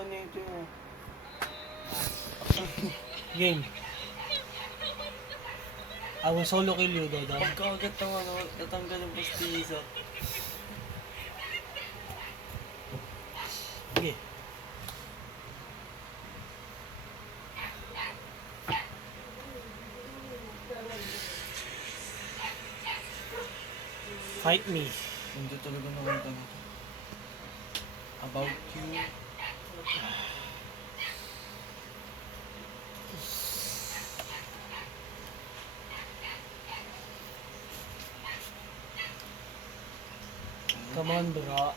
naman nito yun. Game. I will solo kill you, Dodo. Pagkagat ng ano, natanggal yung pastiso. Sige. Fight me. Hindi talaga nakanta nito. About you. Come on, bro.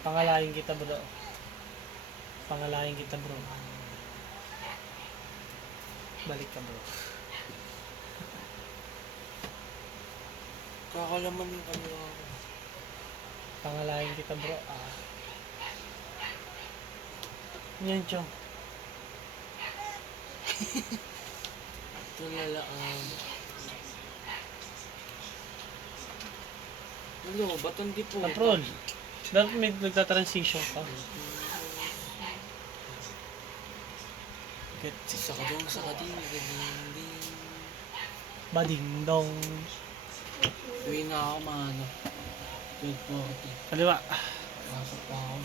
Pangalahin kita, bro. Pangalahin kita, bro. Balik ka, bro. Kakalaman yung kamera ko. Pangalahin kita, bro. Yan, chong. Talalaan. Ano, ba't hindi po? Control. Dapat may nagta-transition ka. Saka doon, saka din. Ding. Bading dong. Uwi na ako, mano. 12:40. Kaliwa. Pasok pa ako.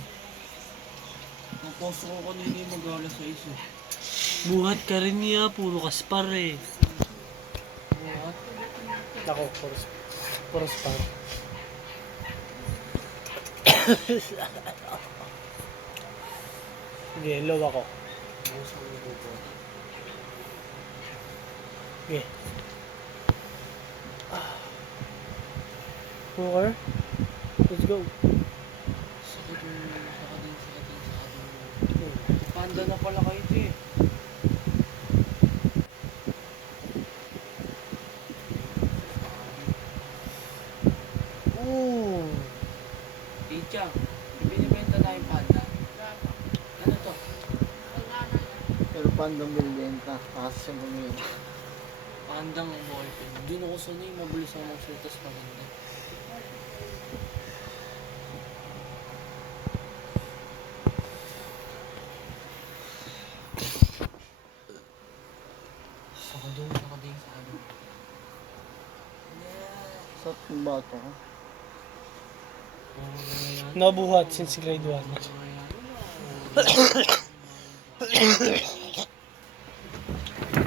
Naposo ko kanina yung mag-alas sa iso. Buhat ka rin niya. Puro kaspar eh. What? Ako, puro spar. Sige, low ako. Sige. Poker. Let's go. Saka doon, saka din. Panda na pala kayo ito eh. Ooh. Ticha, ibinibenta na yung panda. Ano to? Pero pandang bilbenta, kasi siya bumili. Pandang ballpen. Doon ako sanay, mabilis ako magsuot, tas maganda. Saka doon. Sa bata ko. Nabuhat since grade 1.